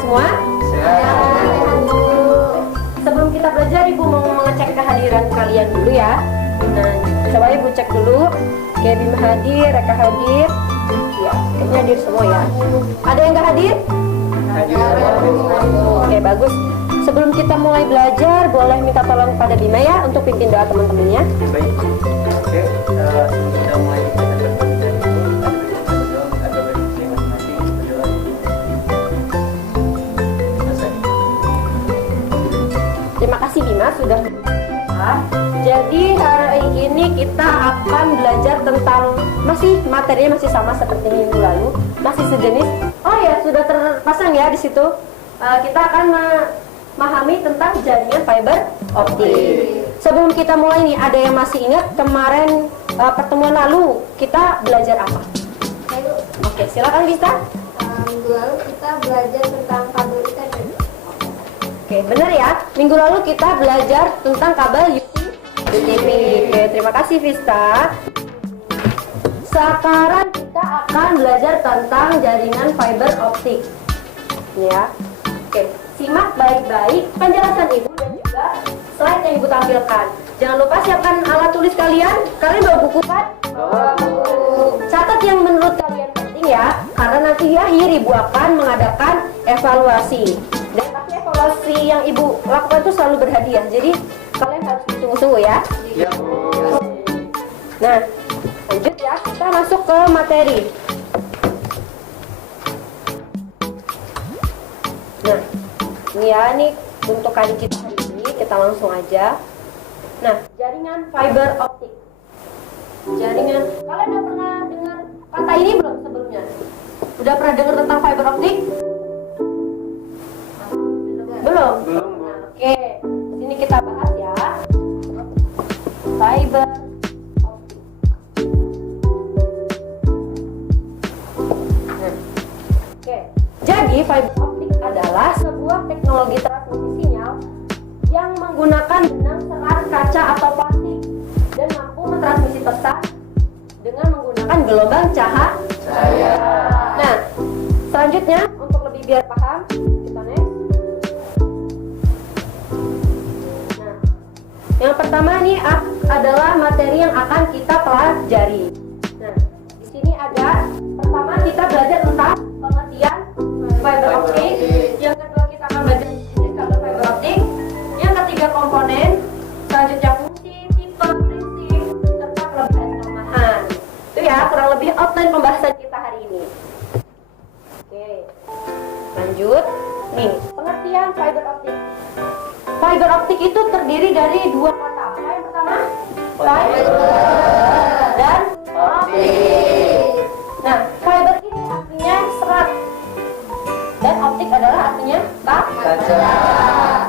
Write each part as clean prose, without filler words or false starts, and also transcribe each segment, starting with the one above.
semua? Sehat. Sebelum kita belajar, Ibu mau mengecek kehadiran kalian dulu ya. Nah, coba Ibu cek dulu. Oke, Bima hadir, Reka hadir. Ya, kayaknya hadir semua ya. Ada yang nggak hadir? Oke, bagus. Sebelum kita mulai belajar, boleh minta tolong pada Bima ya untuk pimpin doa teman-temannya. Baik. Oke, sebelum kita mulai Terima kasih Bima sudah. Jadi hari ini kita akan belajar tentang materinya masih sama seperti minggu lalu, masih sejenis. Oh ya, sudah terpasang ya di situ. Kita akan memahami tentang jaringan fiber optik. Sebelum kita mulai nih, ada yang masih ingat kemarin pertemuan lalu kita belajar apa? Oke, silakan Vista. Minggu lalu kita belajar tentang kabel Ethernet. Oke, benar ya. Minggu lalu kita belajar tentang kabel UTP. Oke, terima kasih Vista. Sekarang kita akan belajar tentang jaringan fiber optik. Ya. Oke, simak baik-baik penjelasan Ibu dan juga slide yang Ibu tampilkan. Jangan lupa siapkan alat tulis kalian. Kalian bawa buku kan? Catat yang menurut kalian penting ya, karena nanti di akhir Ibu akan mengadakan evaluasi. Dan pasti evaluasi yang Ibu lakukan itu selalu berhadiah. Jadi kalian harus sungguh-sungguh ya. Nah, lanjut ya, kita masuk ke materi. Nah, ini ya, ini untuk kali kita hari ini, kita langsung aja. Nah, jaringan fiber optik. Jaringan, kalian udah pernah dengar kata ini belum sebelumnya? Udah pernah dengar tentang fiber optik? Belum? Nah, oke, sini kita bahas ya. Fiber optik. Oke, jadi fiber optik adalah sebuah teknologi transmisi sinyal yang menggunakan benang serat kaca atau plastik dan mampu mentransmisi pesan dengan menggunakan gelombang cahaya. Nah, selanjutnya untuk lebih biar paham, kita next. Nah, yang pertama nih adalah materi yang akan kita pelajari. Nah, di sini ada pertama kita belajar tentang pengertian fiber optik. Yang kedua kita akan belajar jenis kabel fiber optik. Yang ketiga komponen. Selanjutnya fungsi, tipe, prinsip, serta kelebihan kelemahan. Itu ya kurang lebih outline pembahasan kita hari ini. Oke, lanjut. Nih, pengertian fiber optik. Fiber optik itu terdiri dari dua kata. Apa yang pertama? Fiber dan optik. Nah, fiber ini artinya serat dan optik adalah artinya kaca.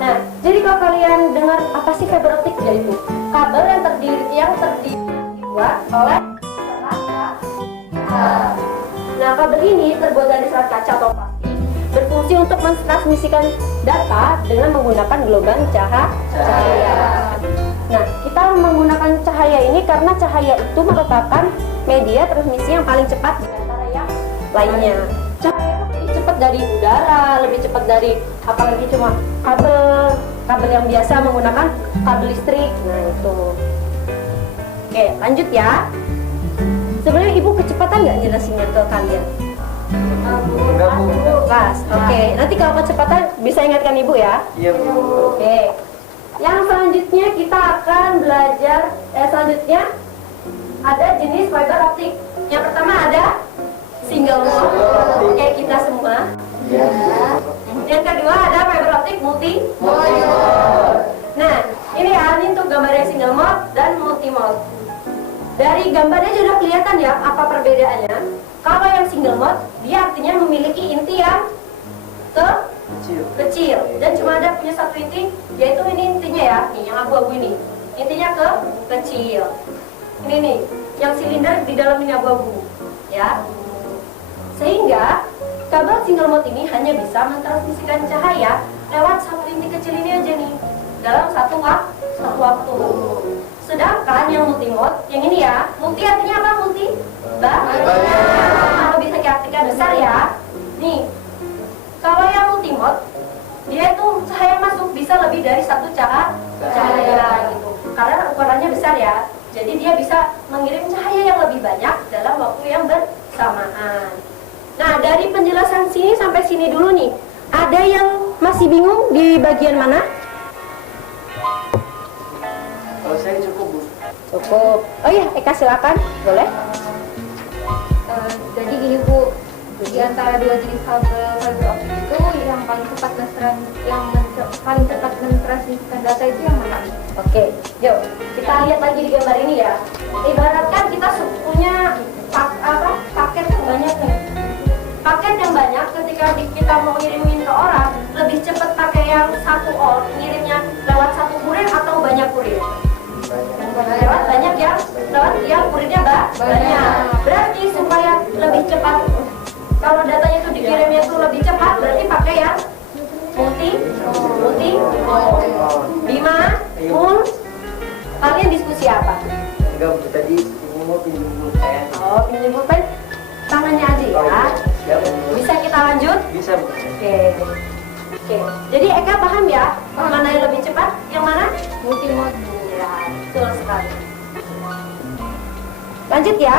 Nah, jadi kalau kalian dengar apa sih fiber optik, yaitu kabel yang terdiri dibuat oleh serat kaca. Nah, kabel ini terbuat dari serat kaca atau plastik, berfungsi untuk mentransmisikan data dengan menggunakan gelombang cahaya. Nah, kita menggunakan cahaya ini karena cahaya itu merupakan media transmisi yang paling cepat di antara yang lainnya. Cahaya itu lebih cepat dari udara, lebih cepat dari apalagi cuma kabel yang biasa menggunakan kabel listrik. Nah, itu. Oke, lanjut ya. Sebenarnya Ibu kecepatan nggak jelasinnya ke kalian? Pas. Oke, nanti kalau kecepatan bisa ingatkan Ibu ya. Iya, Bu. Oke. Yang selanjutnya kita akan belajar selanjutnya ada jenis fiber optik. Yang pertama ada single mode, kayak kita semua. Yang kedua ada fiber optik multi mode. Nah, ini ya, ini untuk gambarnya single mode dan multi mode. Dari gambarnya sudah kelihatan ya apa perbedaannya. Kalau yang single mode, dia artinya memiliki inti yang kecil dan cuma ada punya satu inti, yaitu ini intinya ya, nih yang abu-abu ini. Intinya kecil. Ini nih, yang silinder di dalam ini abu-abu, ya. Sehingga kabel single mode ini hanya bisa mentransmisikan cahaya lewat satu inti kecil ini aja nih, dalam satu waktu. Sedangkan yang multi mode, yang ini ya, multi artinya apa? Multi? Banyak. Kalau bisa diartikan besar ya. Nih, kalau yang multi mode, dia itu cahaya masuk bisa lebih dari satu cahaya gitu. Karena ukurannya besar ya, jadi dia bisa mengirim cahaya yang lebih banyak dalam waktu yang bersamaan. Nah, dari penjelasan sini sampai sini dulu nih, ada yang masih bingung di bagian mana? Kalau saya cukup, Bu. Cukup. Oh iya, Eka silakan, boleh. Jadi gini Bu, di antara dua jenis kabel fiber optik itu yang paling cepat paling cepat mentransmisikan data itu yang mana? Oke, yuk kita lihat lagi di gambar ini ya. Ibaratkan kita punya paket yang banyak nih. Paket yang banyak ketika kita mau ngirimin ke orang, lebih cepat pakai yang satu ngirimnya lewat satu kurir atau banyak kurir? Lewat banyak ya, lewat yang kurirnya banyak. Berarti supaya lebih cepat, kalau datanya itu dikirimnya itu lebih cepat, berarti pakai yang multi. Bima, Mul, kalian diskusi apa? Enggak, Bu. Tadi ini mau pinjam dulu saya. Oh, pinjam pulpen, tangannya aja ya. Siap, Bu. Bisa kita lanjut? Bisa, Bu. Oke. Jadi Eka paham ya, mana yang lebih cepat, yang mana? Multi mode. Ya, betul sekali. Lanjut ya.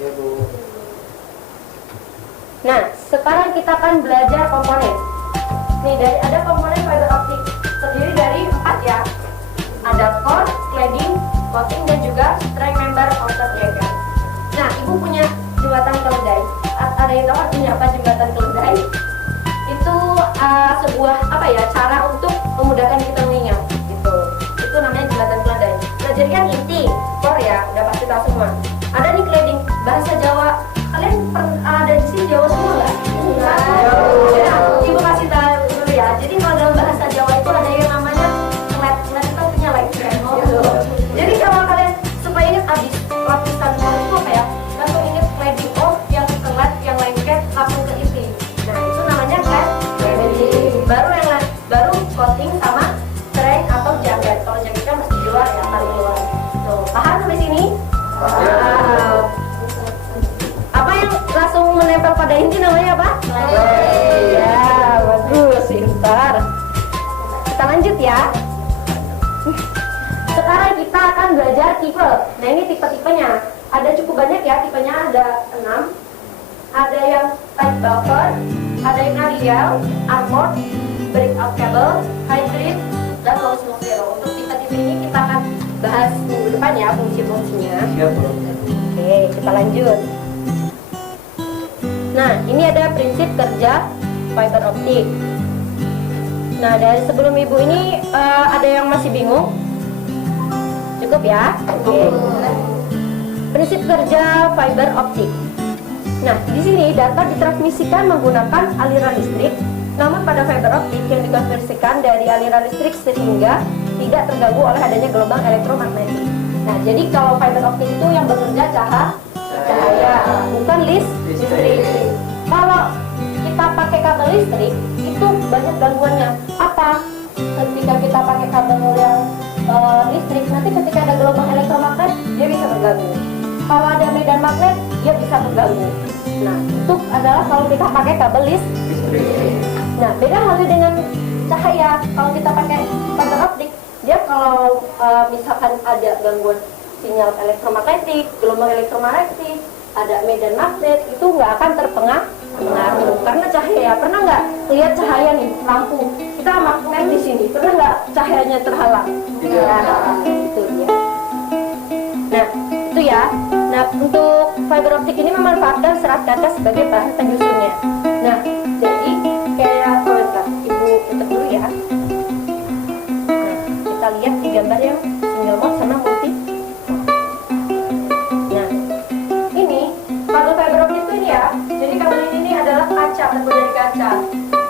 Ya, Bu. Nah, sekarang kita akan belajar komponen. Nih, ada komponen fiber optik terdiri dari 4 ya. Ada core, cladding, coating, dan juga string member outer diagram. Nah, Ibu punya jembatan keledai. Ada yang tahu artinya apa jembatan keledai? Itu sebuah cara untuk memudahkan kita mengingat gitu. Itu namanya jembatan keledai. Nah, jadi kan inti core ya, udah pasti tahu semua. Ada nih cladding, bahasa Jawa. Kalian ada di sini Jawa semua nggak? Ya, Ibu kasih tahu dulu ya. Jadi kalau dalam bahasa Jawa itu ada yang namanya klet itu artinya lengket. Jadi kalau kalian supaya ingat abis lapisan core itu apa ya? Langsung ingat cladding yang kelet, yang lengket, langsung ke inti. Nah, itu namanya cladding. Baru coating sama string atau jagat. Kalau jagat kan masih di luar ya, paling luar. Tuh, paham sampai sini? Apa yang langsung menempel pada inti namanya apa? Ya, bagus, pintar. Kita lanjut ya. Sekarang kita akan belajar tipe. Nah, ini tipe-tipenya. Ada cukup banyak ya, tipenya ada 6. Ada yang tight buffer, ada yang radial, armored, breakout cable, hybrid, dan low smoke zero. Untuk tipe-tipe ini kita akan bahas minggu depan ya, fungsi-fungsinya. Siap, Bu. Oke, kita lanjut. Nah, ini ada prinsip kerja fiber optik. Nah, dari sebelum Ibu ini ada yang masih bingung? Cukup ya? Oke. Prinsip kerja fiber optik. Nah, di sini data ditransmisikan menggunakan aliran listrik, namun pada fiber optik yang dikonversikan dari aliran listrik sehingga tidak terganggu oleh adanya gelombang elektromagnetik. Nah, jadi kalau fiber optik itu yang bekerja cahaya, bukan listrik. Kalau kita pakai kabel listrik, itu banyak gangguannya. Apa? Ketika kita pakai kabel yang listrik, nanti ketika ada gelombang elektromagnet, dia bisa terganggu. Kalau ada medan magnet, dia bisa terganggu. Nah, itu adalah kalau kita pakai kabel listrik. Nah, beda halnya dengan cahaya. Kalau kita pakai fiber optik, dia kalau misalkan ada gangguan sinyal elektromagnetik, gelombang elektromagnetik, ada medan magnet, itu nggak akan terpengaruh karena cahaya. Pernah nggak lihat cahaya nih lampu? Kita magnet di sini, pernah nggak cahayanya terhalang? Nah, itu dia. Nah, itu ya. Nah, untuk fiber optik ini memanfaatkan serat kaca sebagai bahan penyusunnya. Nah, jadi kayak Ibu putar dulu ya. Nah, kita lihat di gambar yang single mode sama multi. Nah, ini kabel fiber optik itu ini ya. Jadi kabel ini adalah kaca, terbuat dari kaca.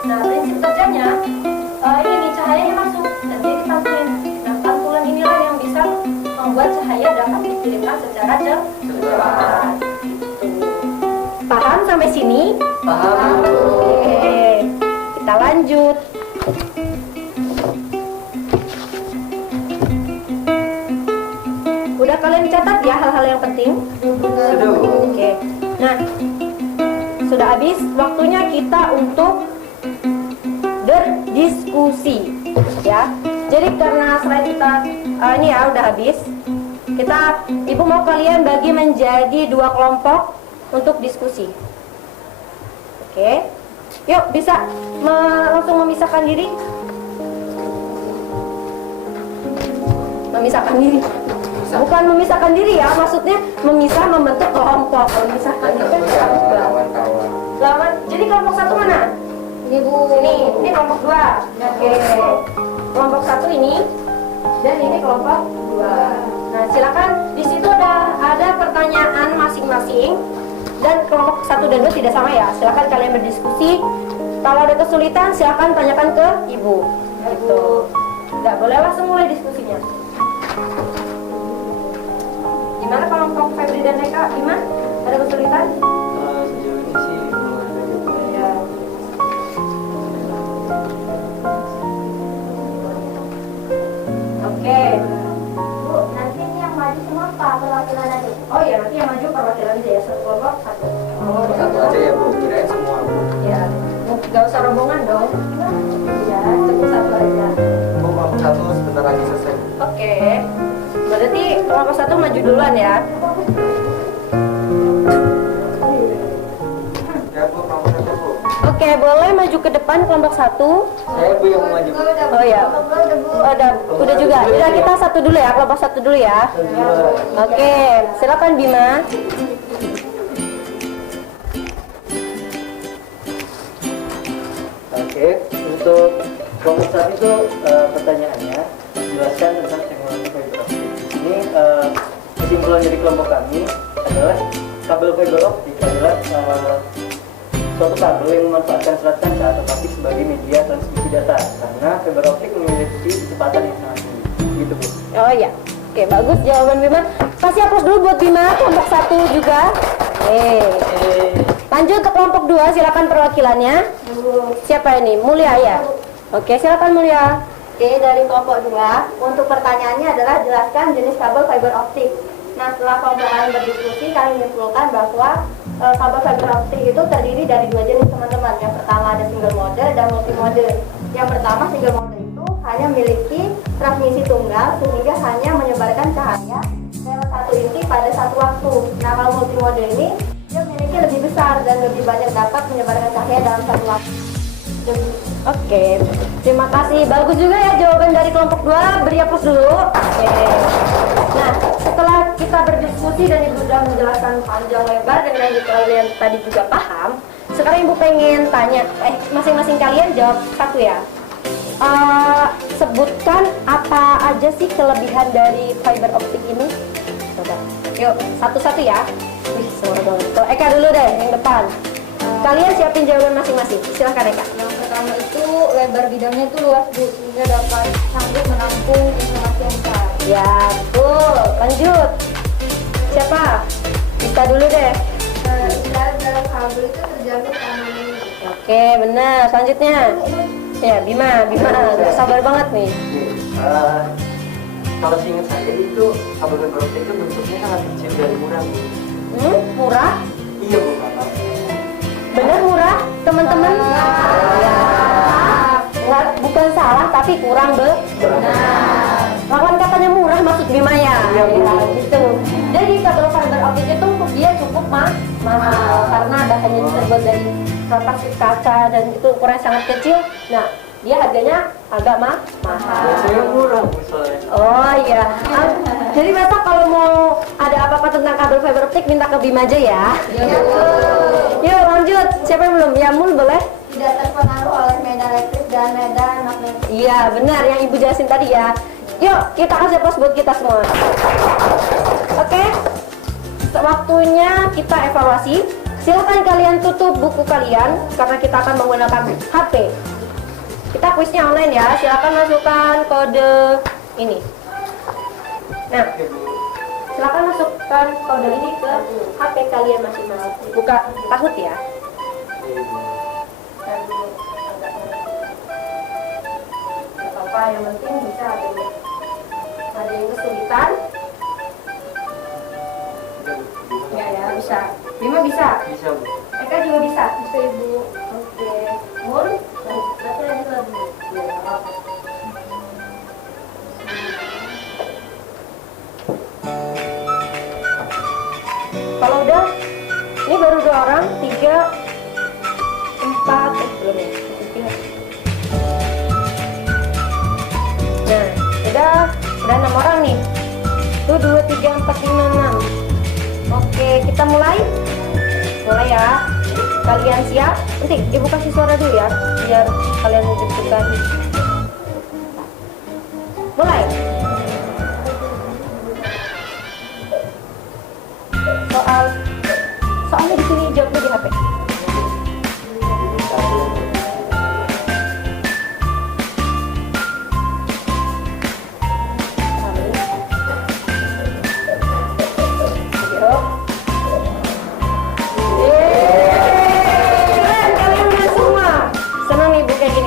Nah, prinsip kerjanya ini nih cahayanya masuk dan dia dipantulin. Nah, pantulan inilah yang bisa membuat cahaya dapat dikirimkan secara cepat. Paham sampai sini? Paham. Oke, kita lanjut. Udah kalian catat ya hal-hal yang penting? Sudah, Bu. Oke. Nah, sudah habis waktunya kita untuk berdiskusi ya. Jadi karena slide kita ini ya udah habis. Ibu mau kalian bagi menjadi 2 kelompok untuk diskusi. Oke. Yuk bisa langsung memisahkan diri. Memisahkan diri. Bukan memisahkan diri ya, maksudnya membentuk kelompok. Memisahkan diri kan Kawan-kawan. lawan. Jadi kelompok 1 mana? Ini Bu. Ini kelompok 2. Oke. Kelompok 1 ini dan ini kelompok 2. Nah, silakan di situ ada pertanyaan masing-masing dan kelompok 1 dan 2 tidak sama ya. Silakan kalian berdiskusi. Kalau ada kesulitan silakan tanyakan ke ibu. Gitu. Nggak boleh langsung mulai diskusinya. Gimana kelompok Febri dan Eka? Gimana? Ada kesulitan? Sejauh ini sih belum ada gitu. Ya. Oke. Bu, nanti ini yang maju semua apa perwakilan aja? Oh ya, nanti yang maju perwakilan aja ya, satu kelompok 1. Oh, Satu aja ya Bu, kirain semua Bu. ya. Nggak usah rombongan dong. Ya, cukup 1 aja. Bu, kelompok 1 sebentar lagi selesai. Oke. Berarti kelompok 1 maju duluan ya. Ya Bu, kelompok 1 Bu. Oke, boleh maju ke depan kelompok 1. Saya Bu yang mau maju. Oh ya. Oh, udah juga. Udah kita 1 dulu ya, kelompok 1 dulu ya. Oke, silakan Bima. Oke, untuk kelompok 1 itu pertanyaannya jelaskan tentang teknologi fiber optik. Ini kesimpulan dari kelompok kami adalah kabel fiber optik adalah suatu kabel yang memanfaatkan serat kaca atau plastik sebagai media transmisi data karena fiber optik memiliki kecepatan yang sangat tinggi. Gitu Bu. Oh ya. Oke, bagus jawaban Bima. Kasih aplaus dulu buat Bima, kelompok 1 juga. Lanjut ke kelompok 2, silakan perwakilannya. Siapa ini? Mulia ya? Oke, silakan Mulia. Oke, dari kelompok 2, untuk pertanyaannya adalah jelaskan jenis kabel fiber optik. Nah, setelah kelompok kalian berdiskusi, kalian menyimpulkan bahwa kabel fiber optik itu terdiri dari 2 jenis teman-teman. Yang pertama ada single mode dan multi mode. Yang pertama single mode itu hanya memiliki transmisi tunggal sehingga hanya menyebarkan cahaya lewat satu inti pada satu waktu. Nah, kalau multi mode ini dia memiliki lebih besar dan lebih banyak dapat menyebarkan cahaya dalam satu waktu. Oke, terima kasih. Bagus juga ya jawaban dari kelompok 2. Beri aplaus dulu. Oke. Nah, setelah kita berdiskusi dan Ibu sudah menjelaskan panjang lebar dengan yang kalian tadi juga paham, sekarang Ibu pengen tanya, masing-masing kalian jawab 1 ya. Sebutkan apa aja sih kelebihan dari fiber optik ini? Coba. Yuk, satu-satu ya. Wih, semangat banget. Kalau Eka dulu deh, yang depan. Kalian siapin jawaban masing-masing. Silahkan Eka. Yang pertama itu lebar bidangnya itu luas Bu, sehingga dapat sanggup menampung informasi yang besar. Ya, betul. Lanjut. Siapa? Kita dulu deh. Istilah dalam kabel itu terjamin keamanan. Oke, benar. Selanjutnya. Ya, Bima. Gak sabar banget nih. Kalau seingat saya itu kabel fiber optik itu bentuknya sangat kecil dan murah Bu. Murah? Iya Bu, Kakak. Bener murah, teman-teman? Ya. Bukan salah, tapi kurang benar. Lawan katanya murah maksud Bima ya? Iya, Bu. Ya, gitu. Jadi kabel fiber optik itu dia cukup mahal karena bahannya terbuat dari plastik kaca dan itu ukurannya sangat kecil. Nah, dia harganya agak mahal. Biasanya murah Bu soalnya. Oh iya. Jadi besok kalau mau ada apa-apa tentang kabel fiber optik minta ke Bima aja ya. Yuk lanjut. Siapa yang belum? Ya Mul boleh? Tidak terpengaruh oleh medan elektrik dan medan magnetik. Iya benar yang Ibu jelasin tadi ya. Yuk kita kasih aplaus buat kita semua. Oke. Waktunya kita evaluasi. Silakan kalian tutup buku kalian karena kita akan menggunakan HP. Kita kuisnya online ya. Silakan masukkan kode ini. Nah, Oke Bu. silakan masukkan kode ini ke HP kalian masing-masing. Buka Kahoot ya. Iya, Bu. Dan nggak apa-apa, yang penting bisa ada yang kesulitan. Iya, Bu. Ya bisa. Bima bisa. Bisa Bu. Eka juga bisa. Bisa Ibu. Oke. Mul, berarti lanjut lagi. 3, 4, 5, 6. Oke, kita mulai. Mulai ya. Kalian siap? Nanti ibu kasih suara dulu ya, biar kalian menentukan. Mulai. Soalnya di sini jawabnya di HP.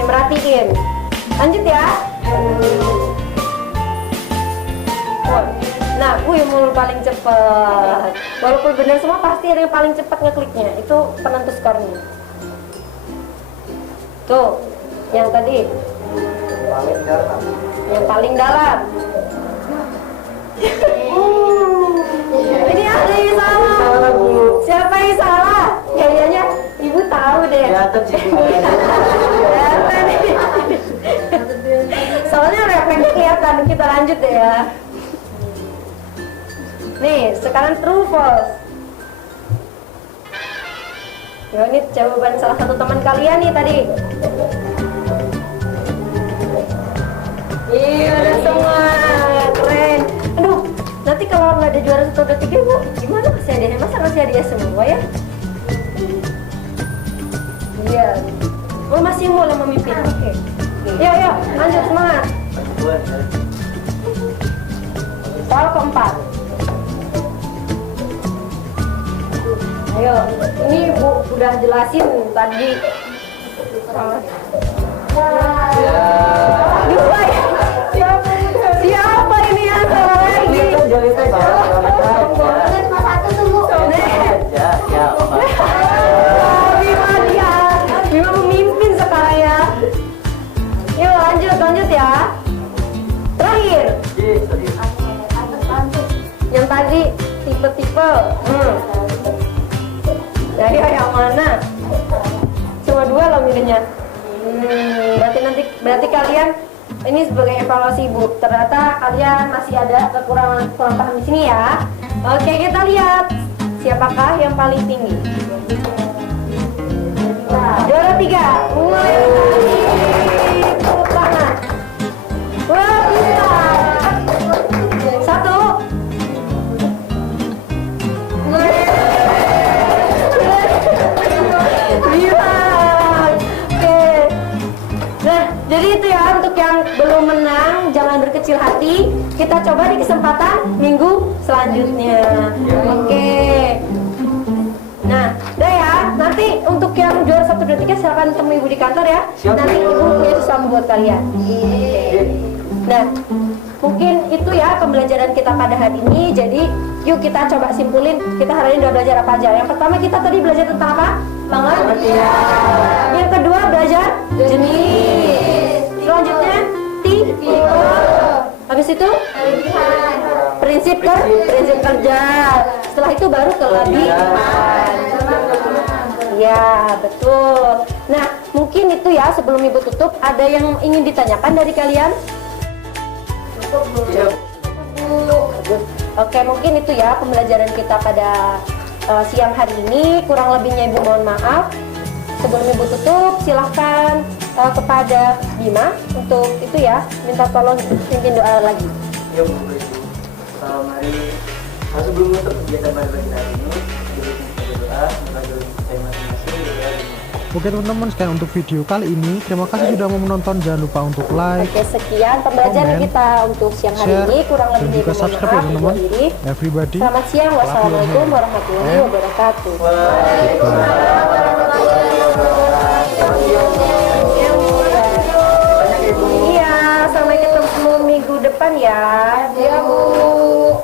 Merhatiin. Lanjut ya. Nah, yang paling cepat. Walaupun benar semua, pasti ada yang paling cepat ngekliknya. Itu penentu skornya. Tuh, yang tadi. Yang paling dalam. Ini ada yang salah. Siapa yang salah? Kayaknya ibu tahu deh. Soalnya refleksnya kelihatan. Kita lanjut deh ya. Nih, sekarang true false. Ya, ini jawaban salah satu teman kalian nih tadi. Iya, udah semua. Keren. Aduh, nanti kalau nggak ada juara 1, 2, 3, Bu, gimana kasih hadiahnya? Masa ngasih hadiah semua ya? Iya. Oh, masih mau yang memimpin. Oke. Yuk, lanjut, semangat. Soal keempat. Ayo, ini Bu udah jelasin tadi. Siapa ini yang salah lagi? Bima memimpin sekarang ya. Yuk lanjut ya. Terakhir. Yang tadi tipe-tipe. Jadi yang mana? Cuma 2 loh milihnya. Berarti kalian ini sebagai evaluasi Bu. Ternyata kalian masih ada kurang paham di sini ya. Oke, kita lihat siapakah yang paling tinggi. Juara 3. Wah, tepuk tangan. Wah, bisa. 1. Jadi itu ya, untuk yang belum menang jangan berkecil hati. Kita coba di kesempatan minggu selanjutnya. Oke. Nah, udah ya. Nanti untuk yang juara 1, 2, 3 silakan temui ibu di kantor ya. Nanti ibu punya sesuatu buat kalian. Nah, mungkin itu ya pembelajaran kita pada hari ini. Jadi yuk kita coba simpulin. Kita hari ini udah belajar apa aja. Yang pertama kita tadi belajar tentang apa? Pengertian. Yang kedua belajar jenis. Selanjutnya tipe. Habis itu prinsip kerja. Setelah itu baru kelebihan. Ya, betul. Nah, mungkin itu ya sebelum ibu tutup, ada yang ingin ditanyakan dari kalian? Oke, mungkin itu ya pembelajaran kita pada siang hari ini. Kurang lebihnya ibu mohon maaf. Sebelum ibu tutup, silahkan kepada Bima untuk itu ya, minta tolong pimpin doa lagi. Ya Bu, mari sebelum menutup kegiatan pada pagi hari ini, kita berdoa, semoga kita masing-masing ya. Oke teman-teman, sekian untuk video kali ini. Terima kasih sudah mau menonton. Jangan lupa untuk like. Oke, sekian pembelajaran comment, kita untuk siang hari share, ini. Kurang dan lebihnya juga ibu mohon subscribe ya maaf. teman-teman. Ibu akhiri. Everybody. Selamat siang. Wassalamualaikum warahmatullahi wabarakatuh. Iya, sampai ketemu minggu depan ya. Ya Bu.